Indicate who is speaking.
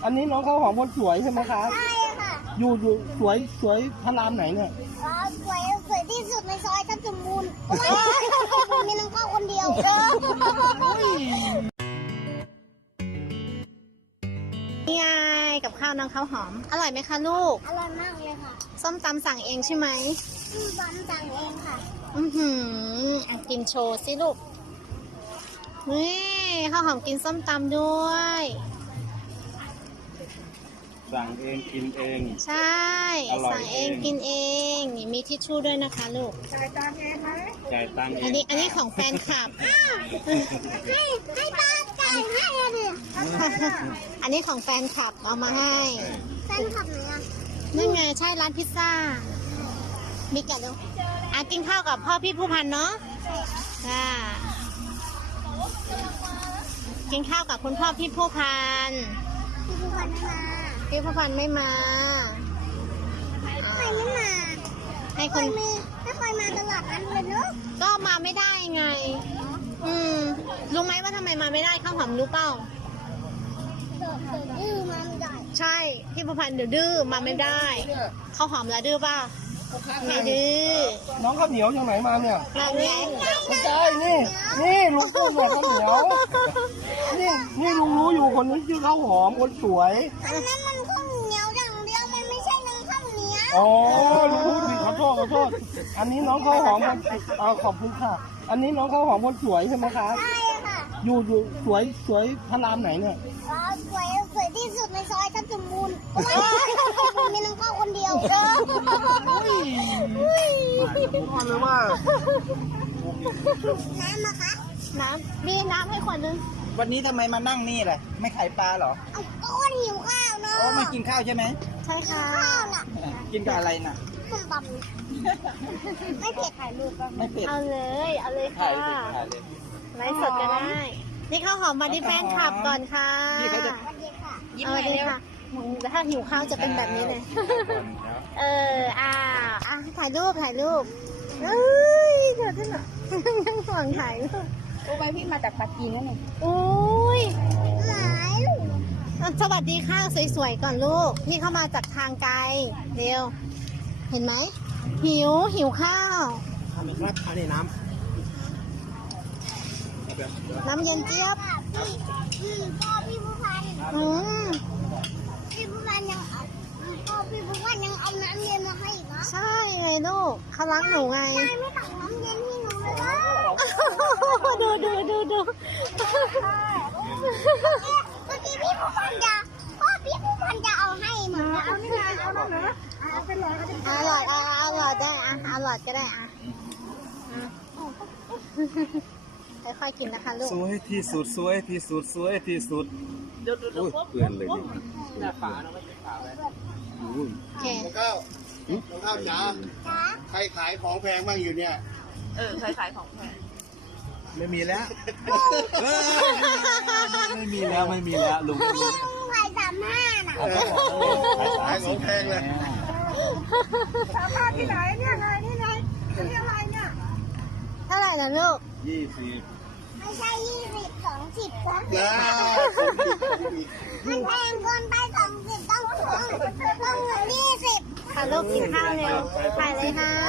Speaker 1: อันนี้น้องข้าวหอมคนสวยใช่ไหมครับ
Speaker 2: ใช่ค่ะ
Speaker 1: อยู่สวยพระรามไหนเนี่ย
Speaker 2: สวยที่สุดในซอยท่านสมบูรณ์มีน้องข้าวคนเดียว
Speaker 3: นี่ไงกับข้าวน้องข้าวหอมอร่อยไหมคะลูก
Speaker 2: อร่อยมากเลยค่ะ
Speaker 3: ส้มตำสั่งเองใช่ไหม
Speaker 2: บอมสั่งเองค่ะ
Speaker 3: กินโชว์สิลูกนี่ข้าวหอมกินส้มตำด้วย
Speaker 1: สั่งเองกินเอง
Speaker 3: ใช่
Speaker 1: อร่อย
Speaker 3: สั่งเองกินเองนี่มีทิชชู่ด้วยนะคะลูก
Speaker 1: จ่ายตังค์เอง
Speaker 3: อันนี้ของแฟนคลับ
Speaker 2: ให้ป้าจ่ายให้อะดิ
Speaker 3: อันนี้ของแฟนคลับเอามาให้
Speaker 2: แฟนคลับไหนอ่ะ
Speaker 3: นั่นไงใช่ร้านพิซซ่ามีกันลูกกินข้าวกับพ่อพี่ผู้พันเนาะค่ะกินข้าวกับคุณพ่อพี่ผู้พัน
Speaker 2: พี่ผู้พันมา
Speaker 3: พี่ผู้พันไม่มา
Speaker 2: ทำไมไม่มา
Speaker 3: ให้
Speaker 2: เค
Speaker 3: คน
Speaker 2: ยมีไม่เคยมาตลาดนั้นเลยเนอะ
Speaker 3: ก็มาไม่ได้ไง รู้ไหมว่าทำไมมาไม่ได้ข้าวหอมรู้เปล่า
Speaker 2: ดื้อมาไม่ได้
Speaker 3: ใช่พี่ผู้พันเดี๋ยวดื้อมาไม่ได้ข้าวหอมแล้วดื้อเปล่าไม่ดื้อ
Speaker 1: น้องข้าวเหนียวจากไหนมาเนี่ย
Speaker 3: เราไง
Speaker 1: ไม่ใช่นี่ลุงพูดแบบข้าวเหนียวนี่ลุงรู้อยู่คนนี้ชื่อข้าวหอมคนสวย
Speaker 2: อันนั้นมันข้าวเหนียวอย่างเดียวมันไม่ใช่น้ำข้าวเหนียว
Speaker 1: อ๋อลุงพูดผิดขอโทษอันนี้น้องข้าวหอมคนขอบคุณค่ะ อันนี้น้องข้าวหอมคนสวยใช่ไหมครับ
Speaker 2: ใช่ค่ะ
Speaker 1: อยู่สวยพระรามไหนเนี่ย
Speaker 2: สวยที่สุดในซอยท่านสมบูรณ์มีน้องข้าวคนเดียว
Speaker 1: พูดเลยว่า
Speaker 2: น้ำมาคะ
Speaker 3: น้ำมีน้ำให้คนนึง
Speaker 4: วันนี้ทำไมมานั่งนี่แหละไม่ขายปลาเหรอ
Speaker 2: เอาก้อนหิวข้าวเนาะ
Speaker 4: อ๋อมากินข้าวใช่ไหม
Speaker 3: ใช่ค่ะ
Speaker 2: ข้าวน่ะ
Speaker 4: กินกับอะไรน่ะ
Speaker 2: ส้มตำไม่เผ็ดถ่ายรูป
Speaker 4: ไม่เผ็ด
Speaker 3: เอาเลย
Speaker 4: ถ่า
Speaker 3: ค่ะ
Speaker 4: ยเลยถ่ายเลย
Speaker 3: ไลฟ์สดก็ได้ นี่ข้าวหอมมาที่แฟนคลับก่อนค่ะ
Speaker 4: พี่เขาจะ
Speaker 2: สวัสดีค่ะ
Speaker 3: เอาเลยค่ะแต่ถ้าหิวข้าวจะเป็นแบบนี้เลย ถ่ายรูปเอ้ยเดี๋ยวจะหน่อยยังห่วงถ่ายรูป
Speaker 2: โอ้ไปพี่มาจากปักกิ่งนั่นเอง
Speaker 3: อุ้ย
Speaker 2: หลาย
Speaker 3: สวัสดีค่ะสวยๆก่อนลูก นี่เข้ามาจากทางไกลเร็ว เห็นไหม หิวข้าว
Speaker 4: ทำอีกครับอันนี้น้
Speaker 3: น้ำเย็นเจี๊ยบ
Speaker 2: พ่อพี่ผู้พัน
Speaker 3: อืม
Speaker 2: พี่ผู้พันยังเอาพ่อพี่ผู้พันยังเอาน้ำเย็นมาให้อีกนะ
Speaker 3: ใช่เลยลูกเขารักหนูไง
Speaker 2: ใช่ไม่ตักน้ำเย็นให้หนูเลยนะ
Speaker 3: ดู
Speaker 2: เมื่อกี้พี่ผู้พันจะพ่อพี่ผู้พันจะเอาให้เหมือนกันเอานี่นะเอานั่นนะเอาไปเลยเอาไป
Speaker 3: อร่อยได้อร่อยก็ได้ค่อยๆกินนะคะลูก
Speaker 1: สวยที่สุดอุ้ยเปื่อนเลย
Speaker 4: ำหน้าฝาเนาะไม่ใช่ฝาเลย
Speaker 3: โอเค
Speaker 5: ข้าวข้าวจ๋าใครขายของแพงบ้างอยู่เนี่ย
Speaker 6: ใครขายของแพง
Speaker 4: ไม่มีแล้วไม่มีแล้วลุง
Speaker 2: ขาย35น่ะ
Speaker 5: ขายของแพงเลย
Speaker 6: ที่ไหนเนี่ยไงนี่ไงจะเรียกอะไรเนี่ย
Speaker 3: เท่าไหร่ล่ะลูก
Speaker 2: ไม่ใช่20 20นะ
Speaker 5: นะ
Speaker 2: มันแพงเกินไป20ต้อง20
Speaker 3: ค่ะลูกกินข้าวเร็วไปเลยค่ะ